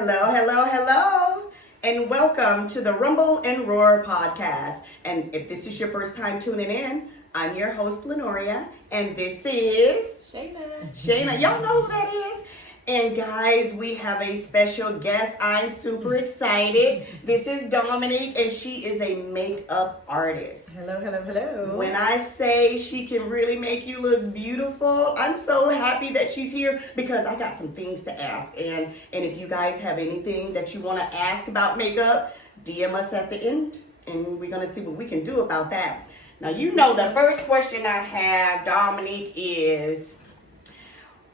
Hello, hello, hello, and welcome to the Rumble and Roar podcast. And if this is your first time tuning in, I'm your host, Lenoria, and this is Shayna. Y'all know who that is? And guys, we have a special guest. I'm super excited. This is Dominique, and she is a makeup artist. Hello, hello, hello. When I say she can really make you look beautiful, I'm so happy that she's here because I got some things to ask. And if you guys have anything that you want to ask about makeup, DM us at the end, and we're going to see what we can do about that. Now, you know the first question I have, Dominique, is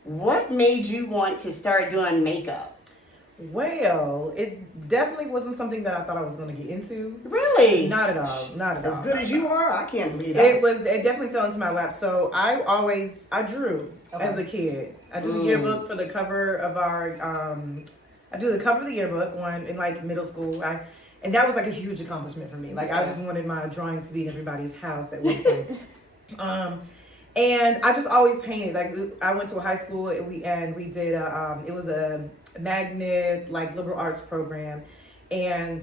what made you want to start doing makeup? Well, it definitely wasn't something that I thought I was going to get into. Really? Not at all. Not at all. As good as you are, I can't believe that. It definitely fell into my lap. So I drew as a kid. I drew the yearbook for the cover of I drew the cover of the yearbook in like middle school. And that was like a huge accomplishment for me. Like I just wanted my drawing to be in everybody's house at one point. And I just always painted. Like I went to a high school and we did it was a magnet like liberal arts program, and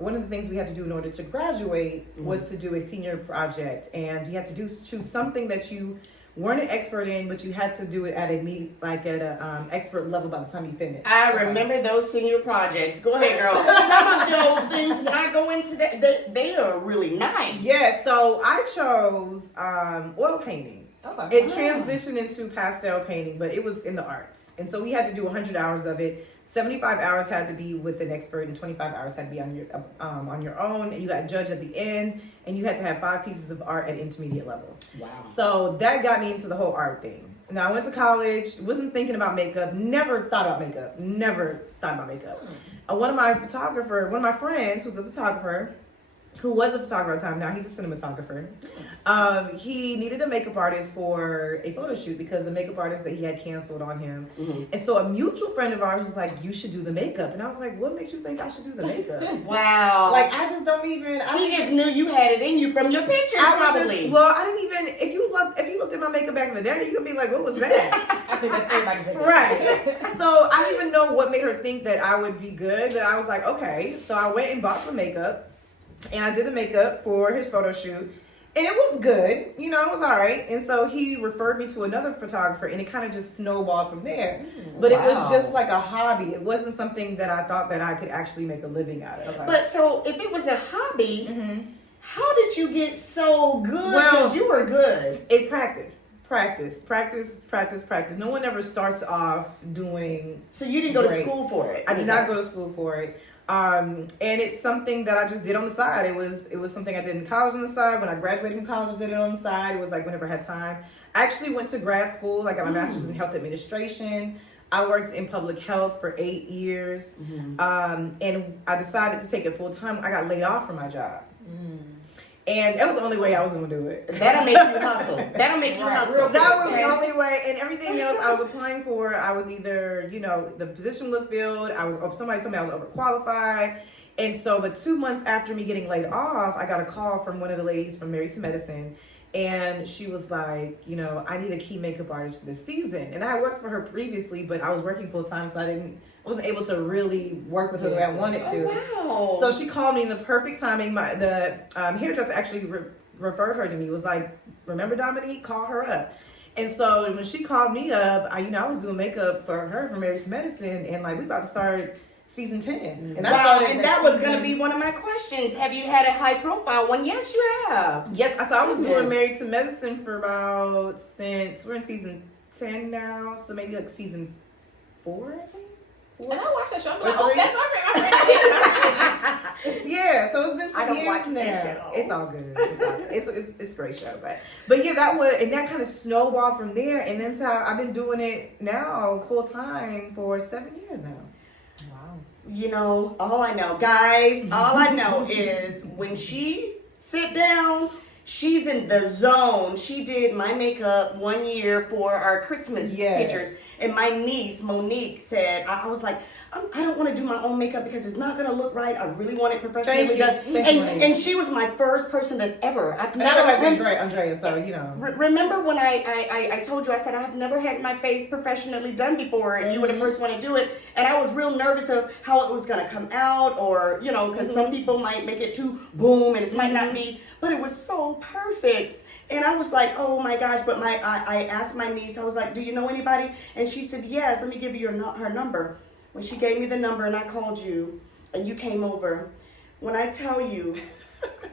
one of the things we had to do in order to graduate was to do a senior project, and you had to choose something that you weren't an expert in, but you had to do it at a expert level by the time you finished. I remember those senior projects. Go ahead, girl. Some of those things, when I go into that, they are really nice. Yeah, so I chose oil painting. Okay. It transitioned into pastel painting, but it was in the arts. And so we had to do 100 hours of it. 75 hours had to be with an expert, and 25 hours had to be on your own. And you got judged at the end, and you had to have 5 pieces of art at intermediate level. Wow. So that got me into the whole art thing. Now I went to college, wasn't thinking about makeup, never thought about makeup. One of my friends who's a photographer, who was a photographer at the time, now he's a cinematographer. He needed a makeup artist for a photo shoot because the makeup artist that he had canceled on him. And so a mutual friend of ours was like, you should do the makeup. And I was like, what makes you think I should do the makeup? Wow. Like, I just don't even... He just knew you had it in you from your pictures, probably. I didn't even... If you looked at my makeup back in the day, you'd be like, what was that? I think that's everybody's makeup. Right. So I didn't even know what made her think that I would be good, but I was like, okay. So I went and bought some makeup. And I did the makeup for his photo shoot, and it was good, it was all right. And so he referred me to another photographer, and it kind of just snowballed from there. But It was just like a hobby. It wasn't something that I thought that I could actually make a living out of. But so if it was a hobby, how did you get so good? Well, because you were good. It practice. No one ever starts off doing. So you didn't go to school for it? I did not go to school for it. And it's something that I just did on the side. It was something I did in college on the side. When I graduated from college, I did it on the side. It was like whenever I had time. I actually went to grad school. I got my master's in health administration. I worked in public health for 8 years. And I decided to take it full time. I got laid off from my job. And that was the only way I was going to do it. That'll make you hustle. That'll make you hustle. That was the only way. And everything else I was applying for, I was either, the position was filled. Somebody told me I was overqualified. And so, but 2 months after me getting laid off, I got a call from one of the ladies from Married to Medicine. And she was like, I need a key makeup artist for this season. And I had worked for her previously, but I was working full time, so I wasn't able to really work with her the way I wanted to. Oh, wow. So she called me in the perfect timing. The hairdresser actually referred her to me. Was like, remember Dominique? Call her up. And so when she called me up, I was doing makeup for her for Married to Medicine, and like we about to start season 10. And that was going to be one of my questions. Have you had a high profile one? Yes, you have. Yes, so I was doing Married to Medicine for since we're in season 10 now, so maybe like season 4, I think. And I watched that show. I'm like, oh, that's my favorite. Yeah, so it's been some years now. It's all good. It's a great show, but yeah, that kind of snowballed from there, and that's how I've been doing it now full time for 7 years now. Wow. All I know, guys, all I know is when she sit down She's in the zone. She did my makeup 1 year for our Christmas pictures. And my niece, Monique, said, I was like, I don't want to do my own makeup because it's not going to look right. I really want it professionally done. And she was my first person that's ever. Andrea, so, you know. Remember when I told you, I said, I have never had my face professionally done before, and you were the first one to do it. And I was real nervous of how it was going to come out, or, you know, because some people might make it too boom and it might not be. But it was so perfect. And I was like, oh my gosh, but I asked my niece, I was like, do you know anybody? And she said, yes, let me give you her number. When she gave me the number and I called you and you came over, when I tell you,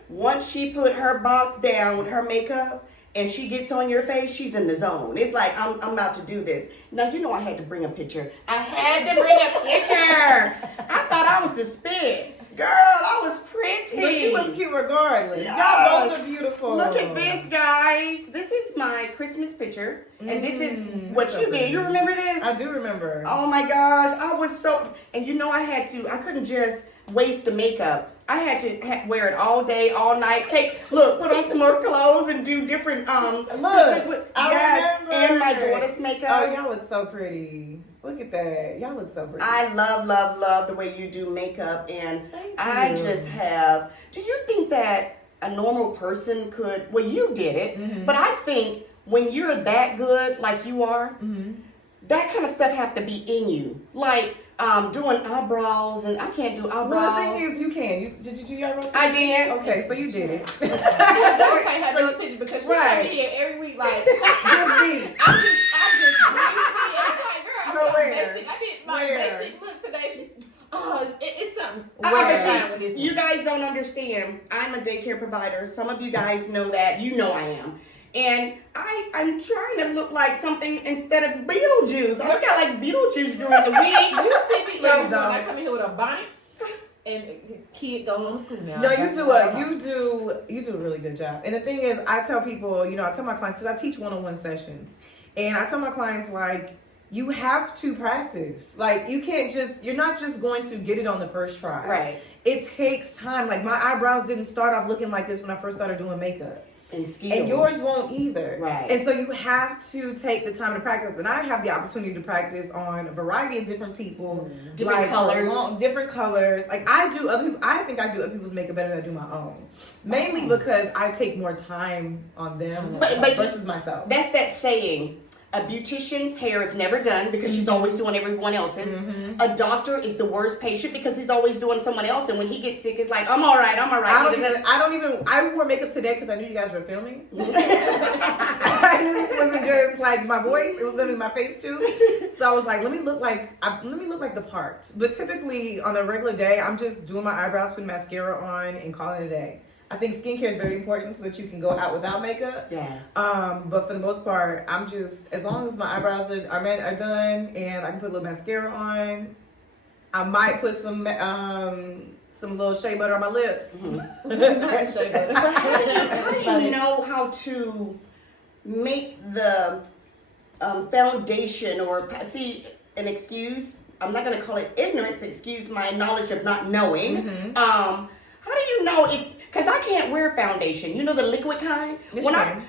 once she put her box down with her makeup and she gets on your face, she's in the zone. It's like, I'm about to do this. Now, you know I had to bring a picture. I had to bring a picture. I thought I was the spit. Girl, I was pretty. But she was cute regardless. Yes. Y'all both are beautiful. Look at this, guys. This is my Christmas picture. And this is what you did. You remember this? I do remember. Oh my gosh. I was so, and you know I couldn't just waste the makeup. I had to wear it all day, all night. Put on some more clothes and do different pictures with, and my daughter's makeup. Oh, y'all look so pretty. Look at that. Y'all look so pretty. I love the way you do makeup, and I just have. Do you think that a normal person could? Well, you did it, but I think when you're that good, like you are, that kind of stuff have to be in you. Like doing eyebrows, and I can't do eyebrows. Well, the thing is, you can. Did you do your eyebrows? I did. Okay, so you did it. I can't have no attention because she come here every week like, I'm basic. I did my basic look today. It's something. You guys don't understand. I'm a daycare provider. Some of you guys know that. You know I am. And I'm trying to look like something instead of Beetlejuice. I look out like Beetlejuice during the week. You see me every morning. I come in here with a bonnet and kid going on school now. No, you do a really good job. And the thing is, I tell people, you know, I tell my clients, because I teach one-on-one sessions, and I tell my clients, like, you have to practice. Like, you're not just going to get it on the first try. Right. It takes time. Like, my eyebrows didn't start off looking like this when I first started doing makeup. And yours won't either. Right. And so you have to take the time to practice. And I have the opportunity to practice on a variety of different people. Different colors. Different colors. Like, I think I do other people's makeup better than I do my own. Mainly because I take more time on them versus myself. That's that saying. A beautician's hair is never done because she's always doing everyone else's. A doctor is the worst patient because he's always doing someone else, and when he gets sick, it's like, I'm all right. I wore makeup today because I knew you guys were filming. I knew this wasn't just like my voice; it was gonna be my face too. So I was like, let me look like the part. But typically on a regular day, I'm just doing my eyebrows, putting mascara on, and calling it a day. I think skincare is very important so that you can go out without makeup. Yes. But for the most part, I'm just, as long as my eyebrows are done and I can put a little mascara on, I might put some little shea butter on my lips. How do you know how to make the foundation or see an excuse? I'm not going to call it ignorance. Excuse my knowledge of not knowing. How do you know it? Because I can't wear foundation. You know the liquid kind? But when I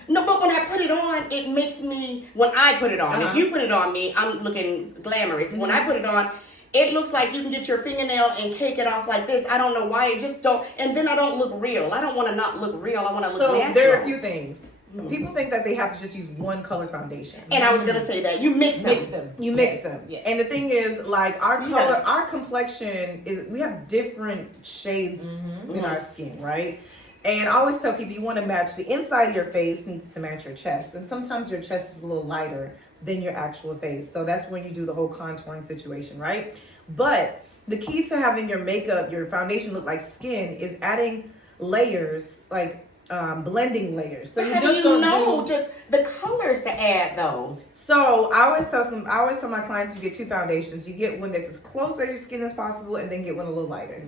put it on, it makes me, when I put it on, if you put it on me, I'm looking glamorous. When I put it on, it looks like you can get your fingernail and cake it off like this. I don't know why. It just don't, and then I don't look real. I don't want to not look real. I want to look natural. So there are a few things. People think that they have to just use one color foundation. And I was going to say that. You mix them. You mix them. Yes. And the thing is, like, our complexion we have different shades in our skin, right? And I always tell people you want to match the inside of your face needs to match your chest. And sometimes your chest is a little lighter than your actual face. So that's when you do the whole contouring situation, right? But the key to having your makeup, your foundation look like skin is adding layers, like blending layers. So how do you know the colors to add though? So I always tell my clients you get two foundations. You get one that's as close to your skin as possible, and then get one a little lighter.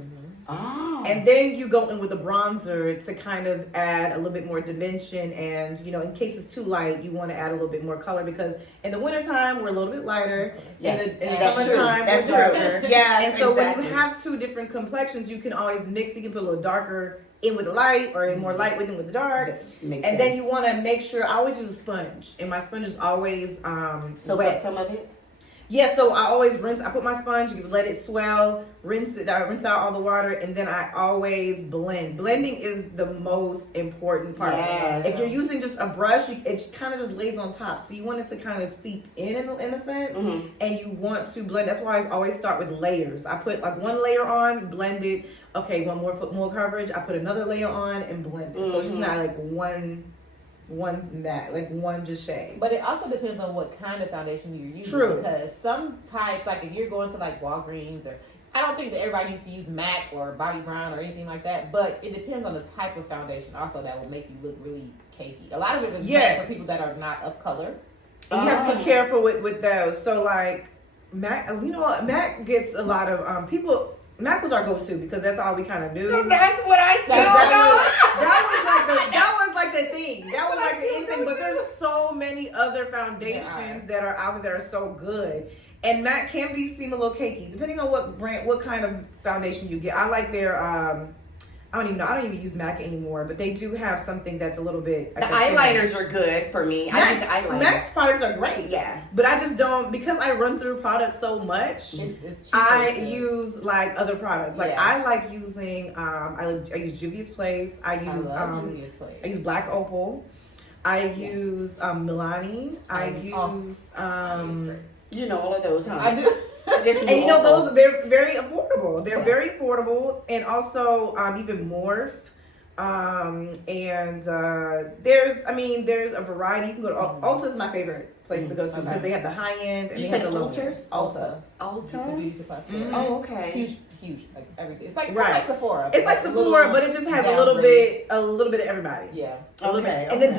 Oh. And then you go in with a bronzer to kind of add a little bit more dimension, and you know, in case it's too light, you want to add a little bit more color because in the wintertime we're a little bit lighter. Yes, in the summertime we're darker. Yes, and so when you have two different complexions, you can always mix. You can put a little darker in with the light or in more light with the dark. Makes And sense. then you want to make sure, I always use a sponge, and my sponge is always wet some of it. Yeah, so I always rinse. I put my sponge, let it swell, rinse out all the water, and then I always blend. Blending is the most important part. Yes. If you're using just a brush, it kind of just lays on top. So you want it to kind of seep in a sense, and you want to blend. That's why I always start with layers. I put like one layer on, blend it. Okay, more coverage. I put another layer on and blend it. So it's just not like one just shade. But it also depends on what kind of foundation you're using. True. Because some types, like if you're going to like Walgreens, or I don't think that everybody needs to use MAC or Bobbi Brown or anything like that, but it depends on the type of foundation also that will make you look really cakey. A lot of it is made for people that are not of color. And you have to be careful with those. So like MAC, you know what, MAC gets a lot of people. MAC was our go-to because that's all we kind of knew. That's what I still know. That was like the thing. That was like the in thing. But there's so many other foundations that are out there that are so good. And MAC can seem a little cakey, depending on what kind of foundation you get. I like their I don't even use MAC anymore, but they do have something that's a little bit. The eyeliners are good for me. I use the eyeliners. MAC's products are great. Yeah. But I just don't, because I run through products so much, It's I use like other products. Like Yeah. I like using, I use Juvia's Place. I use Juvia's Place. I use Black Opal. I use Milani. I use You know all of those, huh? I do. and you know those, they're very affordable. They're very affordable, and also even Morph. There's a variety. You can go to Ulta is my favorite place to go to because they have the high end and You they said have the low Ulters? end. Ulta. The beauty supply store. Oh, okay. Huge, like everything. It's like Right. Sephora. It's like Sephora, but it just has a little bit of everybody. Yeah. A little Okay, bit. And then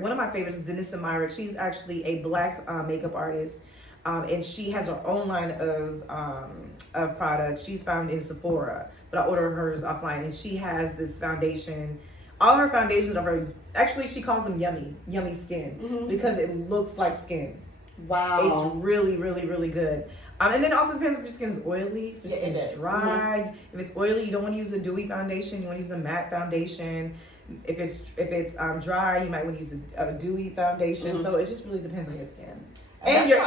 one of my favorites is Denise Myrick. She's actually a black makeup artist. And she has her own line of products. She's found in Sephora, but I order hers offline. And she has this foundation. All her foundations are very, actually she calls them yummy skin because it looks like skin. Wow. It's really, really, really good. And then it also depends if your skin is oily, if your skin is dry. If it's oily, you don't want to use a dewy foundation. You want to use a matte foundation. If it's dry, you might want to use a dewy foundation. So it just really depends on your skin. And your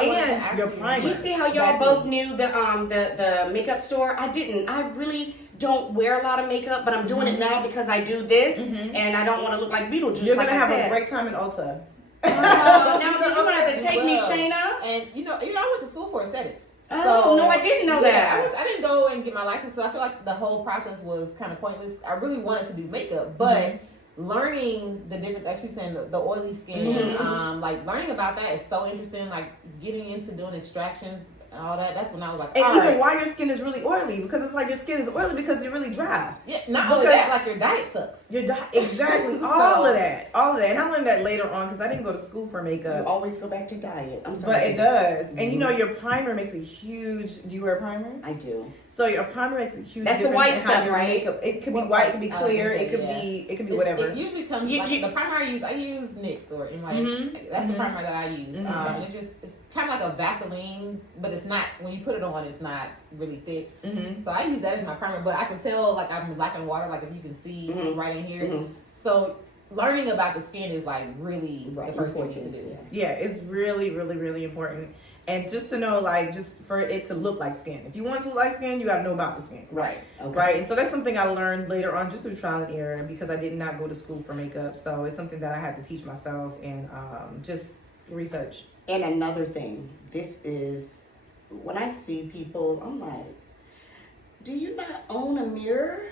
primer. You see how y'all both knew the makeup store? I didn't. I really don't wear a lot of makeup, but I'm doing it now because I do this, and I don't want to look like Beetlejuice. You're gonna have a great time in Ulta. Now you're gonna have to take me, Shayna. And I went to school for aesthetics. Oh, no, I didn't know that. I didn't go and get my license, so I feel like the whole process was kind of pointless. I really wanted to do makeup, but learning the difference, as you're saying, the oily skin, like learning about that is so interesting. Like getting into doing extractions and all that. That's when I was like, and even why your skin is really oily, because it's like your skin is oily because you're really dry. Yeah, not only that, like your diet sucks. Your diet, exactly. all of that. And I learned that later on because I didn't go to school for makeup. You always go back to diet. I'm sorry, but it does. And your primer makes a huge. Do you wear a primer? I do. So your primer makes a huge. That's the white stuff, right? Makeup. It could be white. It could be clear. It could be whatever. It usually comes the primer I use NYX or NYX. That's the primer that I use. And it's kind of like a Vaseline, but it's not. When you put it on, it's not really thick. So I use that as my primer, but I can tell like I'm lacking water. Like if you can see right in here. So learning about the skin is like really the first thing to do. Yeah, it's really, really, really important. And just to know, like, just for it to look like skin. If you want to look like skin, you got to know about the skin. Right. Okay. Right. And so that's something I learned later on just through trial and error because I did not go to school for makeup. So it's something that I had to teach myself and just research. And another thing, this is when I see people, I'm like, do you not own a mirror?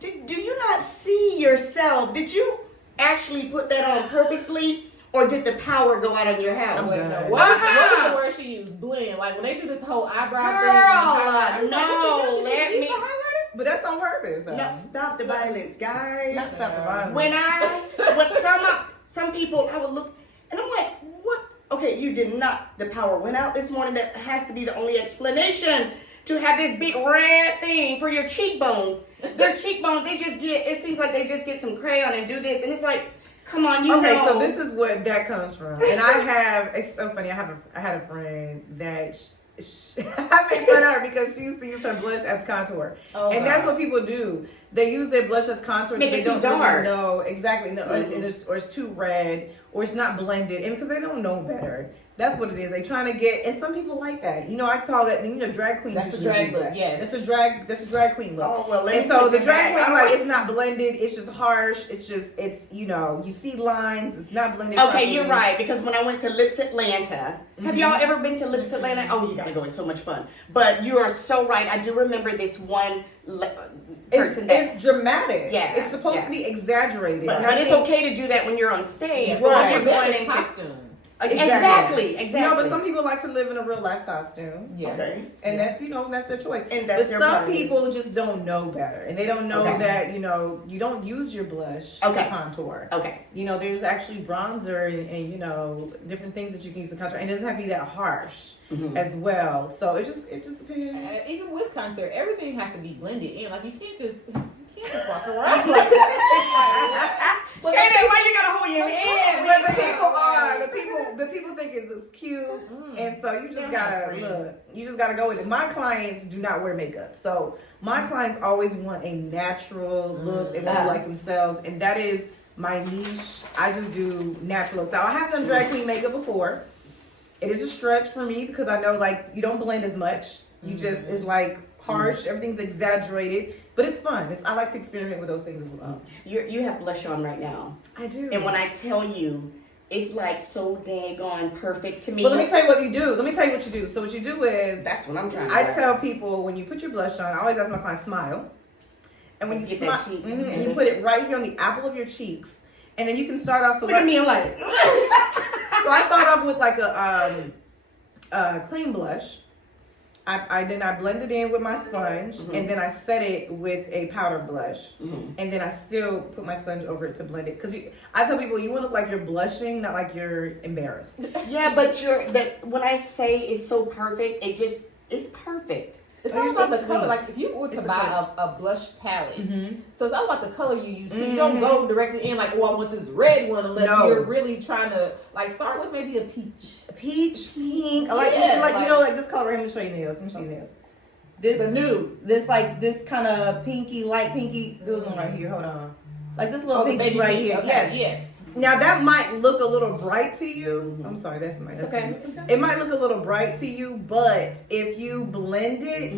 Do you not see yourself? Did you actually put that on purposely? Or did the power go out on your house? What was the word she used? Blend. Like when they do this whole eyebrow thing. No, let me. But that's on purpose, though. No, stop the violence, guys. Stop the violence. When some people, I would look, and I'm like, what? Okay, you did not. The power went out this morning. That has to be the only explanation to have this big red thing for your cheekbones. Their cheekbones, it seems like they just get some crayon and do this, and it's like, come on, you know. Okay, so this is what that comes from. And it's so funny. I had a friend that I made fun of her because she used to use her blush as contour. Oh, And that's what people do. They use their blush as contour. Make they it too don't dark. really know exactly. No, or it's too red, or it's not blended, and because they don't know better. That's what it is. They trying to get, and some people like that. You know, I call it, drag queen. That's the drag look. Yes, that's a drag queen look. Oh well, And so the drag queen, like, it's not blended. It's just harsh. It's you see lines. It's not blended. Okay, properly. you're right, because when I went to Lips Atlanta, have y'all ever been to Lips Atlanta? Oh, you gotta go, it's so much fun. But you are so right, I do remember this one person It's dramatic. Yeah, It's supposed to be exaggerated. but it's okay to do that when you're on stage. Yeah, But when right. you're going into costume. Exactly. No, but some people like to live in a real life costume. Yeah. Okay. And that's that's their choice. And that's but their some prerogative. people just don't know better. And they don't know Okay. that, you don't use your blush Okay. to contour. Okay. There's actually bronzer and different things that you can use to contour. And it doesn't have to be that harsh as well. So it just depends. Even with contour, everything has to be blended in. Like, you can't just walk around like that. Shannon, why you gotta hold your hand? But the people think it looks cute, and so you just gotta go with it. My clients do not wear makeup, so my clients always want a natural look. They want to look like themselves, and that is my niche. I just do natural look. Now, I have done drag queen makeup before. It is a stretch for me because I know, like, you don't blend as much. You just it's like harsh. Everything's exaggerated, but it's fun. I like to experiment with those things as well. You have blush on right now. I do. And when I tell you, it's like so daggone perfect to me. But let me tell you what you do. So what you do is, That's what I'm trying to I learn. tell people, when you put your blush on, I always ask my clients, smile. And when you Get smile, that cheek. and you put it right here on the apple of your cheeks, and then you can start off. So Look at me, I'm like. So I start off with like a cream blush. I blend it in with my sponge, and then I set it with a powder blush, and then I still put my sponge over it to blend it. Because I tell people, you want to look like you're blushing, not like you're embarrassed. Yeah, but when I say it's so perfect, it's perfect. It's Oh, all you're about so the color. sweet. Like, if you were to It's buy a blush palette, Mm-hmm. so it's all about the color you use. So you don't go directly in like, oh, I want this red one, unless No. you're really trying to like start with maybe a peach. Peach, pink, Yeah, like this color right here. Let me show you nails. Let me show you nails. The nude. This kind of pinky, light pinky. There was one right here. Hold on. Like this little Oh, the pinky baby right pink. here. Okay, Yes. yes. Now that might look a little bright to you. I'm sorry, that's my. It's okay. It might look a little bright to you, but if you blend it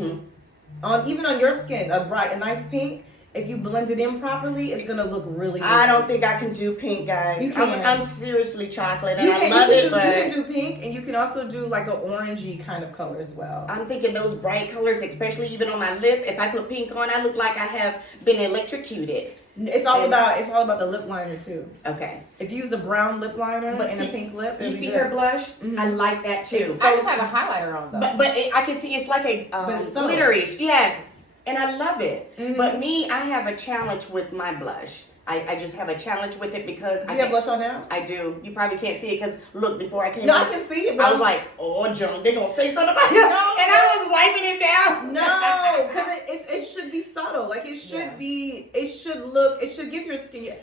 even on your skin, a nice pink. If you blend it in properly, it's gonna look really good. I don't think I can do pink, guys. You can. I'm seriously chocolate, and I love it, but you can do pink, and you can also do like an orangey kind of color as well. I'm thinking those bright colors, especially even on my lip. If I put pink on, I look like I have been electrocuted. It's all about the lip liner too. Okay. If you use a brown lip liner But and see- a pink lip, You it'll see be her good. blush? I like that too. I just have a highlighter on though. But I can see it's like a But it's subtle. glitterish. Yes. And I love it. Mhm. But me, I have a challenge with my blush. I just have a challenge with it because Do you have blush on now? I do. You probably can't see it because look, before I came No, out, I can see it. I was like, oh, Joan, they're going to say something about it. No. And I was wiping it down. No, because it should be subtle. Like it should be. It should give your skin.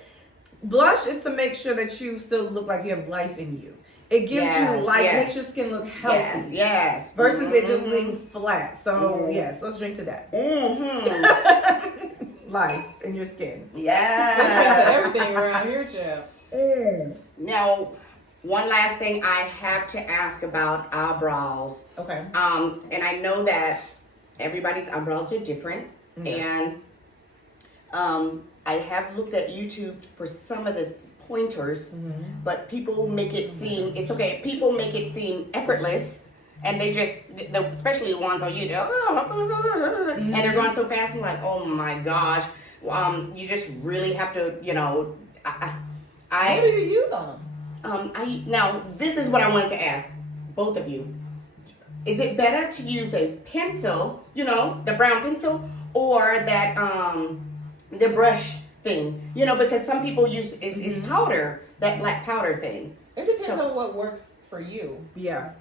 Blush is to make sure that you still look like you have life in you. It gives you life, makes your skin look healthy. Yes. Versus it just being flat. So yes, let's drink to that. Life in your skin. Yeah. Everything around here, child. Now, one last thing I have to ask about eyebrows. Okay. And I know that everybody's eyebrows are different. Yes. And I have looked at YouTube for some of the pointers, but people make it seem, it's okay, people make it seem effortless. And they just, especially the ones on YouTube, and they're going so fast. I'm like, oh my gosh. You just really have to, What do you use on them? Now, this is what I wanted to ask both of you. Is it better to use a pencil, the brown pencil, or that, the brush thing? Because some people use is powder, that black powder thing. It depends on what works for you. Yeah.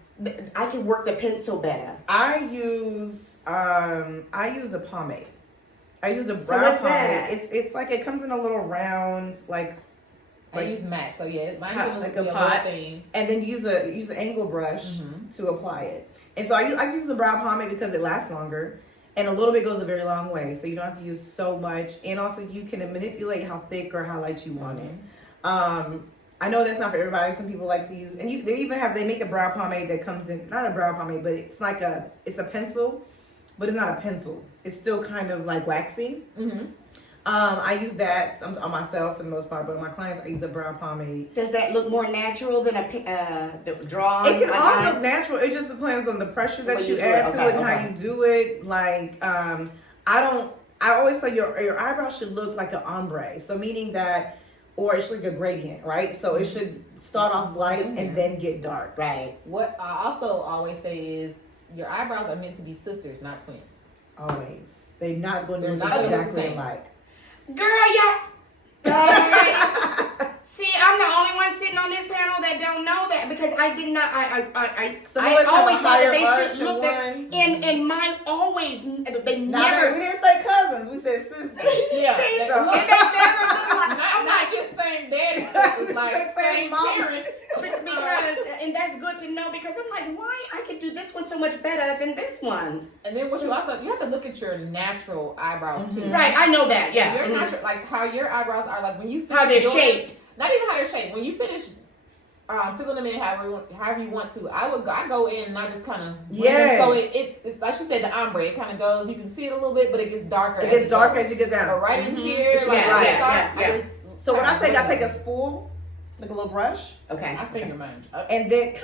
I can work the pencil better. I use a pomade. I use a brown what's pomade. that? It's like it comes in a little round, like I use MAC, so yeah, mine's like a a pot thing. and then use an angle brush to apply it. And so I use the brow pomade because it lasts longer, and a little bit goes a very long way. So you don't have to use so much, and also you can manipulate how thick or how light you want it. I know that's not for everybody. Some people like to use, and they make a brow pomade that comes in, not a brow pomade, but it's a pencil, but it's not a pencil. It's still kind of like waxy. I use that on myself for the most part, but on my clients I use a brow pomade. Does that look more natural than the drawn? It can all look natural. It just depends on the pressure that you add to it and how you do it. Like I always say your eyebrows should look like an ombre. So meaning that, or it should look a gradient, right? So it should start off light and then get dark. Right. What I also always say is your eyebrows are meant to be sisters, not twins. Always. They're not going to They're look not exactly the same. alike. Girl, y'all. Guys, see, I'm the only one sitting on this panel that don't know that because I did not. I always thought that they should look that. And mine always they never. We didn't say cousins. We said sisters. Yeah, They so, never look like. not just same daddy, it's like same parents. Because and that's good to know because I'm like, why I could do this one so much better than this one. And then what you have to look at your natural eyebrows too. Right, I know that. Yeah, Your natural, like how your eyebrows are, like when you finish how they're doing, shaped. not even how they're shaped. When you finish filling them in however you want to, I go in and I just kind of so it's like she said, the ombre. It kind of goes. You can see it a little bit, but it gets darker. It gets darker as you get down. But right in here, like yeah. So when I take a spool, like a little brush. Okay. I finger mine. And then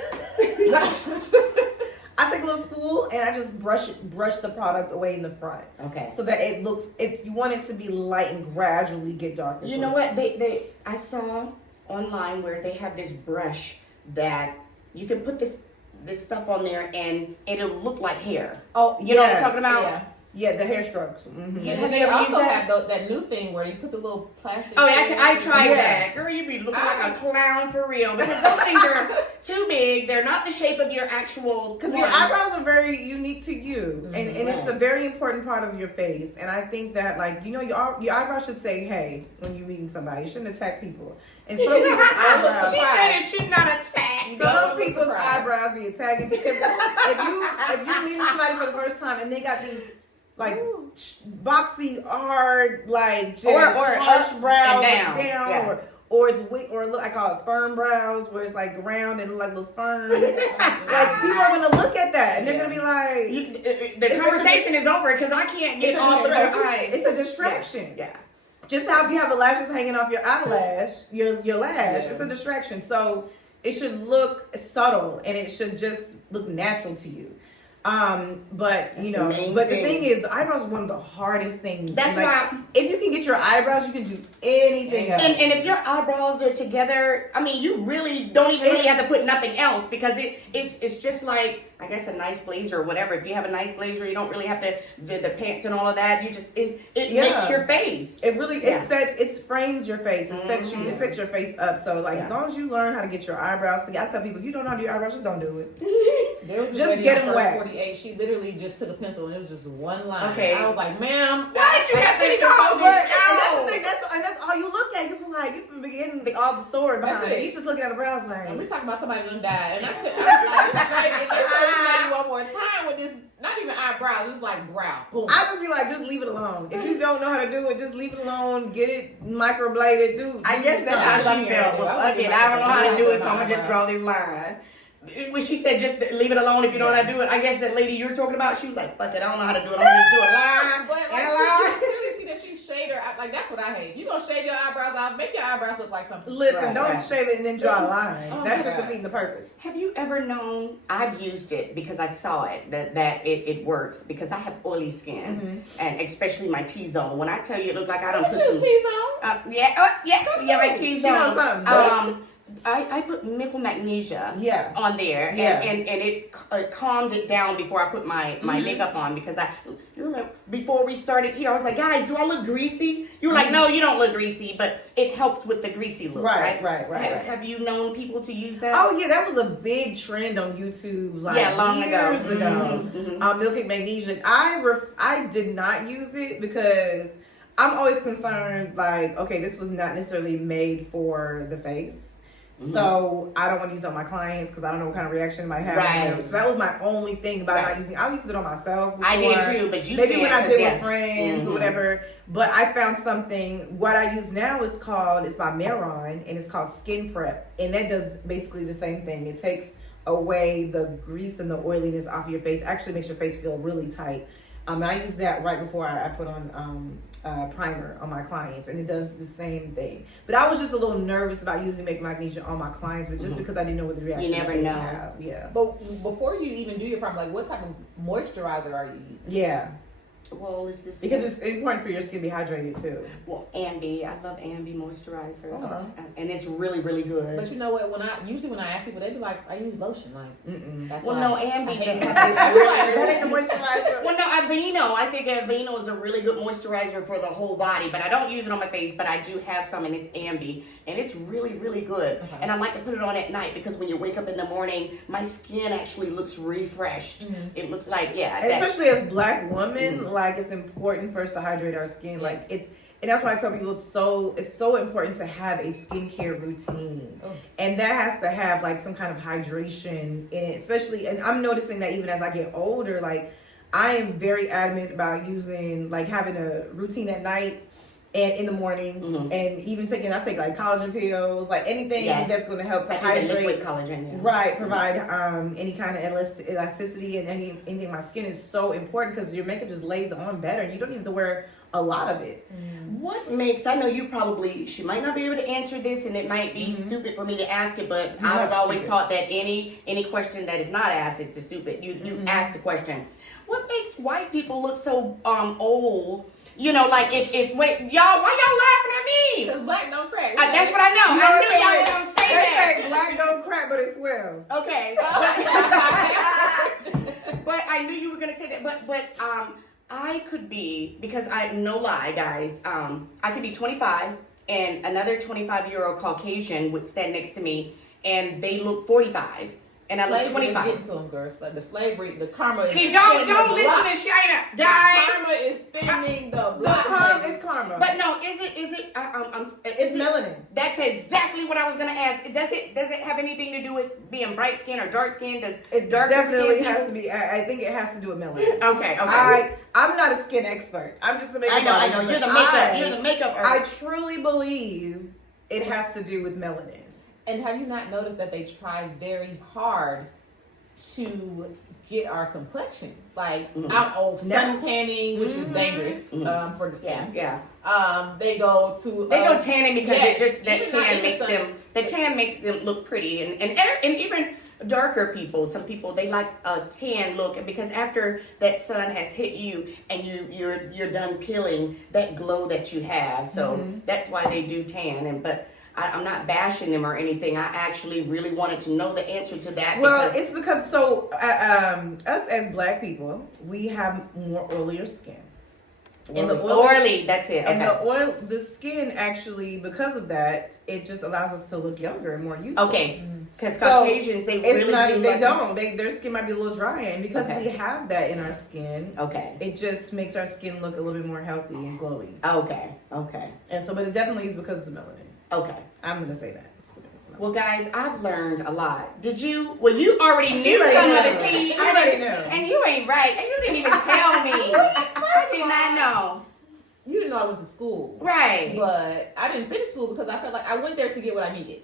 I take a little spool and I just brush the product away in the front. Okay. So that you want it to be light and gradually get darker. You know what? I saw online where they have this brush that you can put this stuff on there and it'll look like hair. Oh, you know what I'm talking about? Yeah, the hair strokes. And they also have that new thing where you put the little plastic. Oh, I tried that. Girl, you be looking like a clown for real because those things are too big. They're not the shape of your actual. Because your eyebrows are very unique to you, and it's a very important part of your face. And I think that, like, you know, your eyebrows should say, "Hey," when you're meeting somebody. You shouldn't attack people. And some people's eyebrows. She said it should not attack. Some people's eyebrows be attacking because if you meeting somebody for the first time and they got these. Like boxy, hard, like just harsh brows down, or it's or look I call it sperm brows, where it's like round and look like little sperm. Like people are gonna look at that and they're gonna be like, the conversation is over because I can't get off of your eyes. It's a distraction. Yeah. Just how if you have the lashes hanging off your eyelash, your lash, it's a distraction. So it should look subtle and it should just look natural to you. But you know, the thing is, the eyebrows are one of the hardest things. That's why if you can get your eyebrows, you can do anything else. And if your eyebrows are together, I mean, you really don't even really have to put nothing else because it's just like, I guess, a nice blazer or whatever. If you have a nice blazer, you don't really have to the pants and all of that. You just it makes your face. It really it frames your face. It sets your face up. So like as long as you learn how to get your eyebrows together, I tell people if you don't know how to do your eyebrows, just don't do it. There was just get them wet. She literally just took a pencil and it was just one line. Okay. I was like, ma'am, why did you have to go this? And that's the thing. That's all you look at. You be like, you can begin all the story behind it. You just look at the brows like. And we talking about somebody who died, and I was like, this lady one more time with this. Not even eyebrows. It's like brow. Boom. I would be like, just leave it alone. If you don't know how to do it, just leave it alone. Get it microbladed. I guess that's how she felt. Again, I don't know how to do it, so I'm gonna just draw this line. When she said just leave it alone if you don't know how to do it, I guess that lady you're talking about, she was like, fuck it, I don't know how to do it. I'm gonna just do a line. But like, you really see that she shade her. Like that's what I hate. You gonna shade your eyebrows off, make your eyebrows look like something. Listen, don't shave it and then draw a line. That's just defeating the purpose. Have you ever known? I've used it because I saw it that it works because I have oily skin and especially my T-zone. When I tell you it looked like I don't put some T-zone. My T-zone. She knows something. I put nickel magnesia on there and it calmed it down before I put my makeup on because you remember before we started here I was like, guys, do I look greasy? You were like, no, you don't look greasy, but it helps with the greasy look, right? Have you known people to use that? Oh yeah, that was a big trend on YouTube long years ago. Milk magnesia. I did not use it because I'm always concerned, like, okay, this was not necessarily made for the face. So I don't want to use it on my clients because I don't know what kind of reaction it might have on them. So that was my only thing about not using. I used it on myself before. I did too, but you maybe when I did with friends or whatever. But I found something. What I use now is by Meron, and it's called Skin Prep, and that does basically the same thing. It takes away the grease and the oiliness off of your face. Actually makes your face feel really tight. And I use that right before I put on primer on my clients, and it does the same thing. But I was just a little nervous about using Make Magnesia on my clients, but just because I didn't know what the reaction. You never know. Have. Yeah. But before you even do your primer, like, what type of moisturizer are you using? Yeah. Well, it's this because it's important for your skin to be hydrated too. Well, Ambi, I love Ambi moisturizer, Uh-huh. and it's really, really good. But you know what? When I ask people, they be like, "I use lotion." Like, that's well, why no, I Ambi hate has it. this really. That ain't the moisturizer. Well, no, Aveeno. I think Aveeno is a really good moisturizer for the whole body, but I don't use it on my face. But I do have some, and it's Ambi, and it's really, really good. Okay. And I like to put it on at night because when you wake up in the morning, my skin actually looks refreshed. It looks like especially as Black women, like it's important for us to hydrate our skin. Like and that's why I tell people it's so important to have a skincare routine, and that has to have like some kind of hydration in it. Especially, and I'm noticing that even as I get older, like I am very adamant about using like having a routine at night and in the morning, and even I take like collagen pills, like anything that's going to help to hydrate, liquid collagen, right? Provide any kind of elasticity and anything in my skin is so important because your makeup just lays on better. You don't even have to wear a lot of it. What makes, I know she might not be able to answer this, and it might be stupid for me to ask it, but I was always taught that any question that is not asked is the stupid. You ask the question. What makes white people look so old? You know, like if wait, y'all, why y'all laughing at me? Because Black don't crack. That's what I know. You I know knew y'all were gonna say that. They say Black don't crack, but it swells. Okay. But I knew you were gonna say that. But I could be, because no lie, guys. I could be 25, and another 25-year-old Caucasian would stand next to me, and they look 45. And I look 25. Getting to them, girls. Like the slavery, the karma. See, don't listen to Shayna, guys. Karma is spinning the block. It's karma. But no, is it? It's melanin. That's exactly what I was gonna ask. Does it have anything to do with being bright skin or dark skin? Does it dark definitely skin has to be? I think it has to do with melanin. Okay. I'm not a skin expert. I'm just a makeup artist. I know. You're the makeup artist. I truly believe it has to do with melanin. And have you not noticed that they try very hard to get our complexions? Like, sun tanning, which is dangerous for the skin. Yeah. They go tanning because the tan makes them look pretty, and even darker people. Some people, they like a tan look, and because after that sun has hit you and you're done peeling, that glow that you have. So that's why they do tan. But I'm not bashing them or anything. I actually really wanted to know the answer to that. Well, it's because us as Black people, we have more oilier skin. And the oily, that's it. Okay. And the skin actually, because of that, it just allows us to look younger and more youthful. Okay. Because Caucasians, their skin might be a little dry, and because we have that in our skin, it just makes our skin look a little bit more healthy and glowy. Okay. And so, but it definitely is because of the melanin. Okay. I'm going to say that. Well, guys, I've learned a lot. Did you? Well, you already knew some of the tea. She already knew. And you ain't right. And you didn't even tell me. I did not know. You didn't know I went to school. Right. But I didn't finish school because I felt like I went there to get what I needed.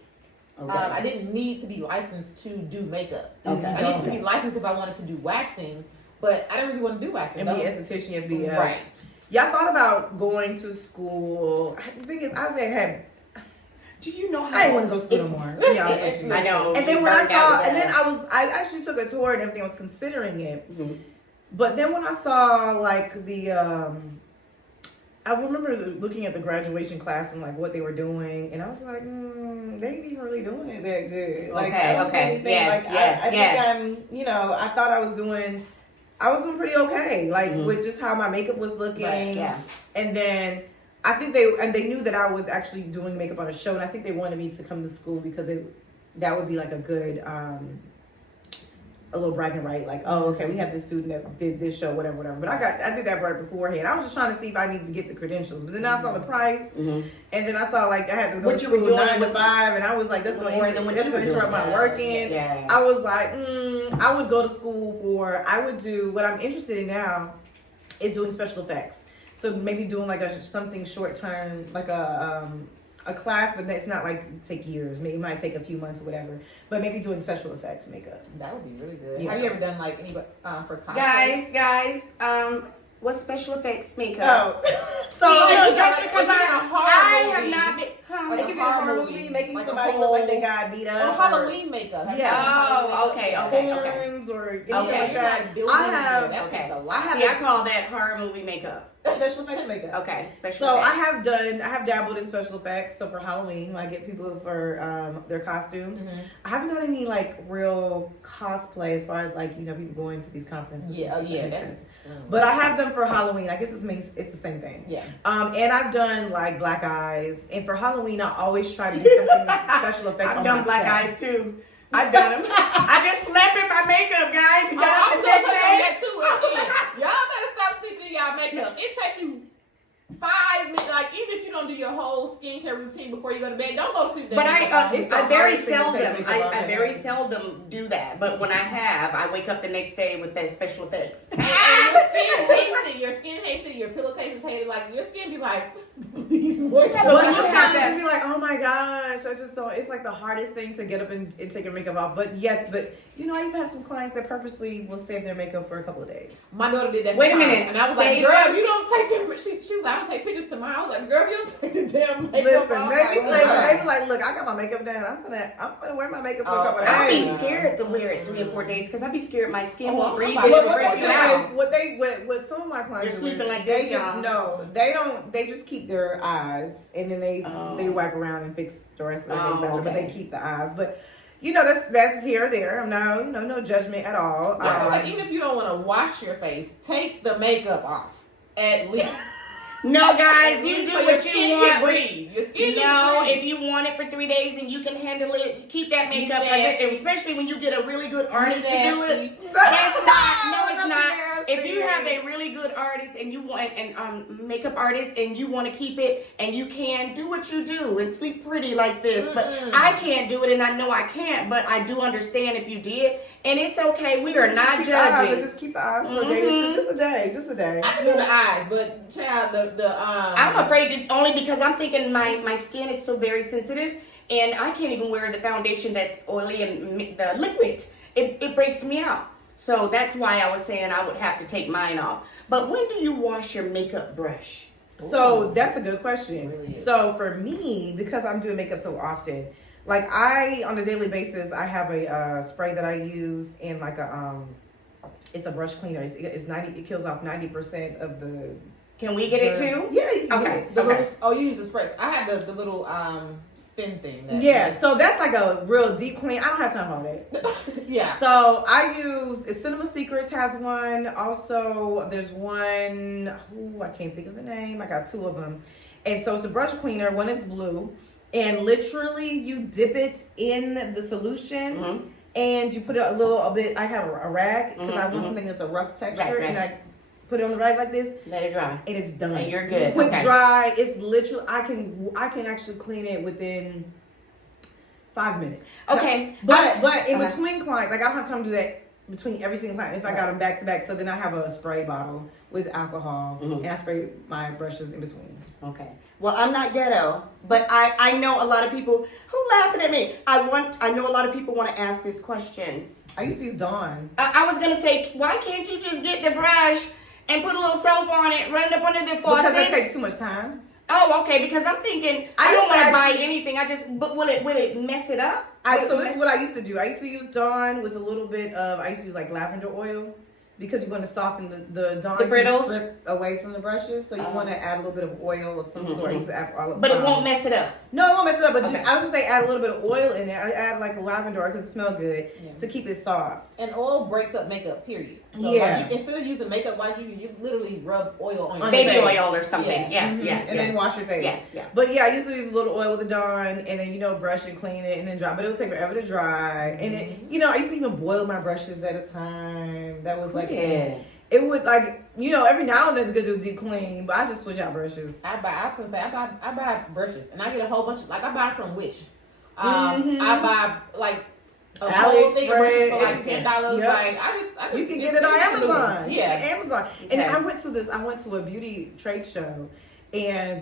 Okay. I didn't need to be licensed to do makeup. Okay. I needed to be licensed if I wanted to do waxing, but I didn't really want to do waxing. And be an esthetician and be... right. Y'all thought about going to school. The thing is, I've had... Do you know how I didn't want to go to school no more. I know. And then when I actually took a tour and everything. I was considering it. But then when I saw like I remember looking at the graduation class and like what they were doing, and I was like, they ain't even really doing it that good. Like, okay. Yes. I think I thought I was doing pretty okay. Like with just how my makeup was looking. Right, yeah. And then I think they knew that I was actually doing makeup on a show, and I think they wanted me to come to school because that would be like a good a little bragging right, like, oh, okay, we have this student that did this show, whatever. But I did that right beforehand. I was just trying to see if I needed to get the credentials. But then I saw the price, and then I saw like I had to go to school 9 to 5, and I was like, that's going to interrupt my working. Yes. I was like, I would go to school I would do what I'm interested in now is doing special effects. So maybe doing like something short term, like a class, but it's not like take years. Maybe it might take a few months or whatever. But maybe doing special effects makeup. That would be really good. Yeah. Have you ever done like any for cosplay? Guys, what's special effects makeup? Oh, So just like, because if you're in a horror I have movie, not been. like it could be a horror movie, making like somebody a look like whole- they got beat Or up. Halloween makeup. Have you Yeah. done Halloween Oh, makeup? okay. Horns or anything Okay. like that. Building, I have that okay. takes a I lot. See, I call that horror movie makeup. special effects makeup. Okay, special. So effects. I have dabbled in special effects. So for Halloween, I get people for their costumes. I haven't done any like real cosplay as far as like people going to these conferences. Yeah, That makes that's. sense. But I have done for Halloween. I guess it's the same thing. Yeah. And I've done like black eyes. And for Halloween, I always try to do something special effect. I've on done black myself. eyes too. I've done them. I just slept in my makeup, guys. And got up I'm the so next sorry day. that too. Again. Y'all better stop sleeping in y'all makeup. It takes you 5 minutes. Like even if you don't do your whole skincare routine before you go to bed, don't go to sleep. But It's the I very hardest thing to take seldom, makeup off I and very everything. seldom do that. But when I have, I wake up the next day with that special effects. And your skin hates it. Your skin hates it. Your pillowcases hate it. Like your skin be like, please, what But you you doing? have to be like, oh my gosh, I just don't. It's like the hardest thing to get up and take your makeup off. But yes, I even have some clients that purposely will save their makeup for a couple of days. My daughter did that. Wait a for mine, minute, and I was like, save girl, it? if you don't take them, she was like, I'm gonna take pictures tomorrow. I was like, girl, if you don't take the damn makeup Listen, off, maybe like, look, I got my makeup done. I'm gonna wear my makeup for a couple of I'd be days. scared to wear it 3 or 4 days because I'd be scared my skin Oh, won't breathe what- it what- and what break they it do out. What some of my clients They're do sleeping is like they this, just y'all. no, they just keep their eyes and then they wipe around and fix the rest of the things after, but they keep the eyes. But that's here or there. I'm no judgment at all. I feel like even if you don't want to wash your face, take the makeup off at least. No, guys, At you least do so what your you skin want. can breathe. Your skin No, can breathe. if you want it for 3 days and you can handle it, keep that makeup. nasty. Especially when you get a really good artist to do nasty. it. It's not. No, it's Nothing not. nasty. If you have a really good artist and you want makeup artist and you want to keep it and you can do what you do and sleep pretty like this, but I can't do it and I know I can't, but I do understand if you did, and it's okay. We are not judging. Just keep the eyes for a day, just a day. I can do the eyes, but child, I'm afraid to, only because I'm thinking my skin is so very sensitive and I can't even wear the foundation that's oily and the liquid. It breaks me out. So that's why I was saying I would have to take mine off. But when do you wash your makeup brush? So that's a good question. Really is. So for me, because I'm doing makeup so often, like on a daily basis, I have a spray that I use and like it's a brush cleaner. It kills off 90% of the. Can we get it too? Yeah. You can Okay. get it. you use the spray. I have the little spin thing. So that's like a real deep clean. I don't have time for all that. Yeah. So I use Cinema Secrets has one. Also, there's one. I can't think of the name. I got 2 of them. And so it's a brush cleaner. One is blue, and literally you dip it in the solution, and you put a bit. I have a rag because I want something that's a rough texture, Right. and I put it on the rag like this, Let it dry. and it's done. And you're good. Quick Okay. dry. It's literally I can actually clean it within 5 minutes. Okay. But in between clients, like I don't have time to do that between every single client. If I got them back to back, so then I have a spray bottle with alcohol, and I spray my brushes in between. Okay. Well, I'm not ghetto, but I know a lot of people who laughing at me. I know a lot of people want to ask this question. I used to use Dawn. I was gonna say, why can't you just get the brush and put a little soap on it, run it up under the faucet? Because it takes too much time. Oh, okay. Because I'm thinking I I don't used to want to buy actually- anything. But will it mess it up? So this is what I used to do. I used to use Dawn with a little bit of. I used to use like lavender oil, because you want to soften the Dawn The brittles? slip away from the brushes, so you want to add a little bit of oil of some sort. I used to add all of But it won't mess it up. No, it won't mess it up. But Okay. just, I would just say add a little bit of oil in it. I add like lavender because it smells good to keep it soft. And oil breaks up makeup, period. So Yeah. like instead of using makeup wipes, you literally rub oil on your Baby face. oil or something. Yeah, And then wash your face. Yeah. But yeah, I used to use a little oil with the Dawn, and then brush and clean it, and then dry. But it would take forever to dry. And it, I used to even boil my brushes at a time. That was like it would like every now and then it's good to deep clean, but I just switch out brushes. I buy brushes, and I get a whole bunch of I buy them from Wish. I buy like a whole thing of brushes for like $10. Yep. Like I just you can get it on Amazon. Yeah, Amazon. Okay. And I went to a beauty trade show, and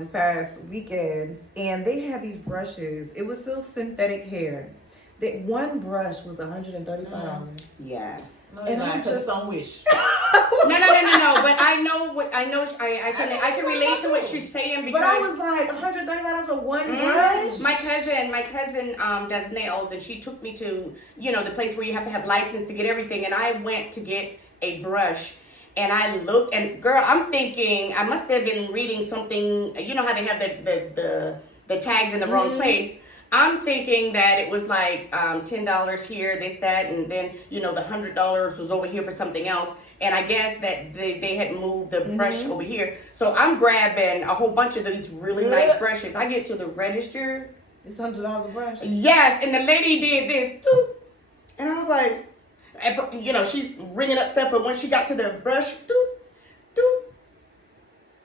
this past weekend, and they had these brushes. It was still synthetic hair. That one brush was $135. Yes. No, because it's on Wish. No. But I can relate to what she's saying because. But I was like $135 for one brush. My cousin does nails, and she took me to the place where you have to have license to get everything, and I went to get a brush. And I looked, and girl, I'm thinking I must have been reading something. You know how they have the tags in the wrong place. I'm thinking that it was like $10 here, this, that, and then the $100 was over here for something else. And I guess that they had moved the brush over here. So I'm grabbing a whole bunch of these really nice brushes. I get to the register. It's $100 a brush. Yes, and the lady did this, doop, and I was like, she's ringing up stuff, but when she got to the brush, doop, doop,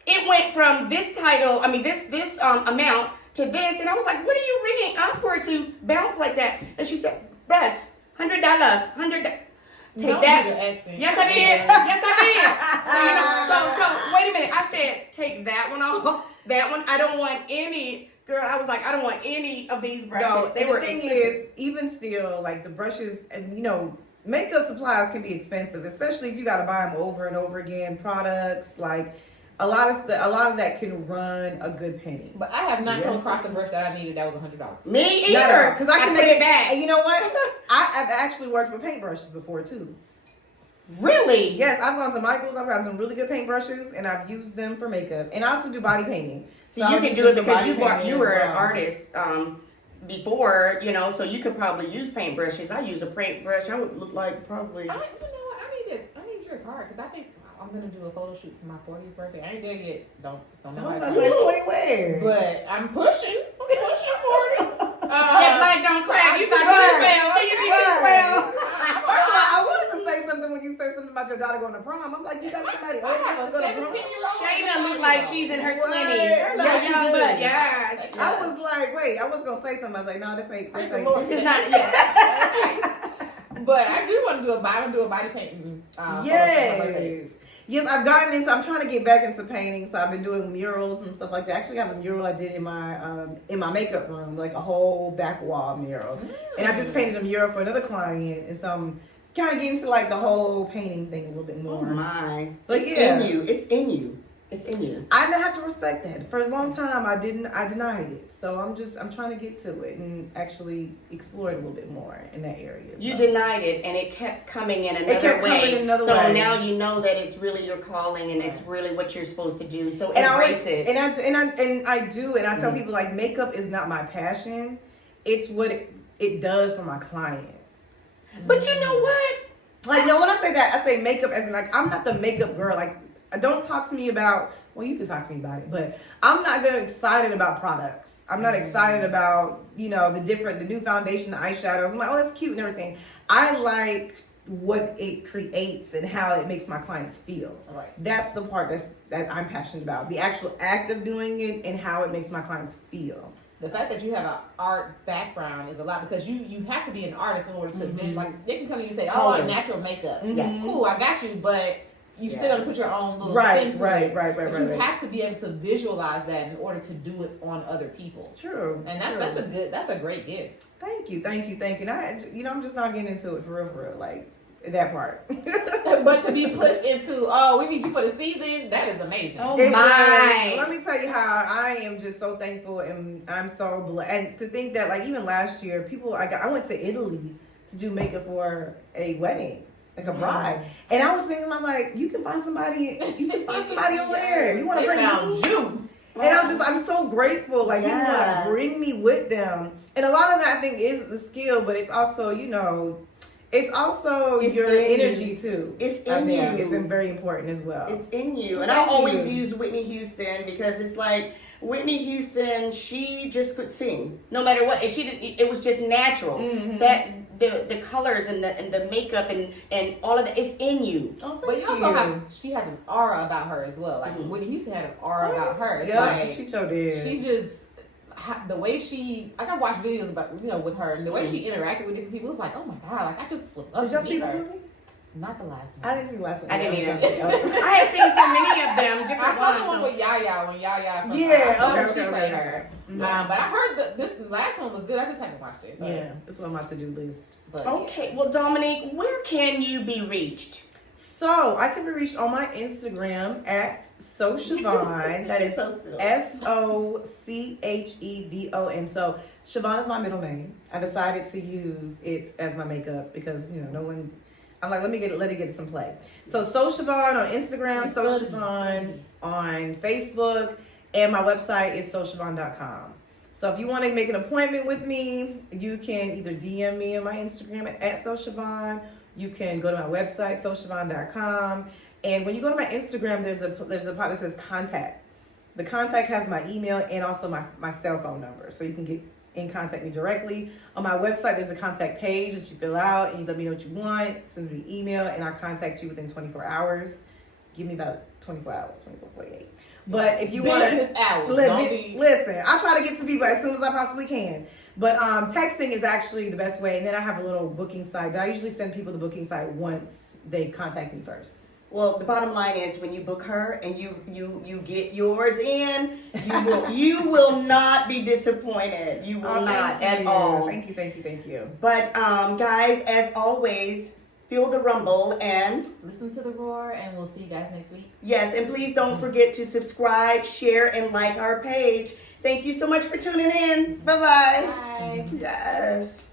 it went from this this amount to this, and I was like, what are you ringing up for to bounce like that? And she said, brush, $100, $100. Take that. Yes, I did. Yes, I did. So wait a minute. I said, take that one off. That one. I don't want any. Girl, I was like, I don't want any of these brushes. No, they were the thing expensive. is, even still, like the brushes, and makeup supplies can be expensive, especially if you got to buy them over and over again. Products like a lot of that can run a good penny. But I have not come across a brush that I needed that was $100. Me either. Because I can put make it back. And you know what? I've actually worked with paintbrushes before too. Really? Yes, I've gone to Michael's. I've got some really good paintbrushes, and I've used them for makeup. And I also do body painting. So you can do it because you were an artist before, so you could probably use paintbrushes. I use a paintbrush. I would look like probably. I need your card because I think I'm gonna do a photo shoot for my 40th birthday. I ain't there yet. Don't know. Where? But I'm pushing. I'm pushing for it. That blood don't crack. You thought you failed. You think you failed. I wanted to say something when you said something about your daughter going to prom. I'm like, you got somebody I have a 17-year-old. Shayna look like she's in her 20s. Yes, Young you do. butt. Yes. I was like, wait, I was gonna say something. I was like, no, this ain't. This is not yet. But I do want to do a body painting. Yes, I've gotten into. I'm trying to get back into painting, so I've been doing murals and stuff like that. Actually, I have a mural I did in my makeup room, like a whole back wall mural. And I just painted a mural for another client, and so I'm kind of getting to like the whole painting thing a little bit more. Oh my! But it's in you. It's in you. It's in you. I have to respect that. For a long time, I denied it. So I'm trying to get to it and actually explore it a little bit more in that area. You denied it, and it kept coming in another way. So now you know that it's really your calling, and it's really what you're supposed to do. So embrace it. And I do, and I tell people like makeup is not my passion. It's what it does for my clients. But you know what? Like no, when I say that, I say makeup as in like I'm not the makeup girl. Like don't talk to me about. Well, you can talk to me about it, but I'm not gonna excited about products. I'm not excited about the new foundation, the eyeshadows. I'm like, oh, that's cute and everything. I like what it creates and how it makes my clients feel. Right. That's the part that I'm passionate about. The actual act of doing it and how it makes my clients feel. The fact that you have an art background is a lot because you have to be an artist in order to like they can come to you and say, oh, I want natural makeup. Yeah, cool, I got you, but you still gotta put your own little spin to it. Right. You have to be able to visualize that in order to do it on other people. True. And that's a great gift. Thank you. And I'm just not getting into it for real, like that part. But to be pushed into, we need you for the season, that is amazing. Oh my! Let me tell you how I am just so thankful and I'm so blessed. And to think that like even last year, I went to Italy to do makeup for a wedding. like a bride. And I was thinking, I was like, you can find somebody over there. You want to bring me? you. And I'm so grateful. Like, people like bring me with them. And a lot of that, I think, is the skill, but it's also, it's also your energy too. It's in you. It's very important as well. It's in you. And I always use Whitney Houston because it's like Whitney Houston, she just could sing no matter what. And it was just natural. Mm-hmm. That the colors and the makeup and all of that, it's in you. Oh, but you also have, she has an aura about her as well. Like Whitney Houston had an aura about her. It's like, she sure did. She just, the way like I watched videos about, with her, and the way she interacted with different people, it's like, oh my God, like I just would love to meet her. Not the last one. I didn't see the last one. I didn't either. I had seen so many of them, different I saw ones. the one with Yaya when Yaya. Okay. Her. But I heard this last one was good. I just haven't watched it. But. Yeah, it's on my to-do list. But, okay, well, Dominique, where can you be reached? So I can be reached on my Instagram at SoChavon. That is SoChevon. So Siobhan is my middle name. I decided to use it as my makeup because no one. I'm like, let it get some play. So SoChavon on Instagram, SoChavon on Facebook, and my website is SoChavon.com. So if you want to make an appointment with me, you can either DM me on my Instagram at SoChavon. You can go to my website, SoChavon.com. And when you go to my Instagram, there's a part that says contact. The contact has my email and also my cell phone number. So you can get in contact me directly. On my website, there's a contact page that you fill out and you let me know what you want. Send me an email and I'll contact you within 24 hours. Give me about 24 hours, 48. But if you want to listen, I try to get to people as soon as I possibly can. But texting is actually the best way. And then I have a little booking site, but I usually send people the booking site once they contact me first. Well, the bottom line is when you book her and you get yours in, you will not be disappointed. You will not at all. Thank you. But guys, as always, feel the rumble and listen to the roar, and we'll see you guys next week. Yes, and please don't forget to subscribe, share, and like our page. Thank you so much for tuning in. Bye-bye. Bye. Yes.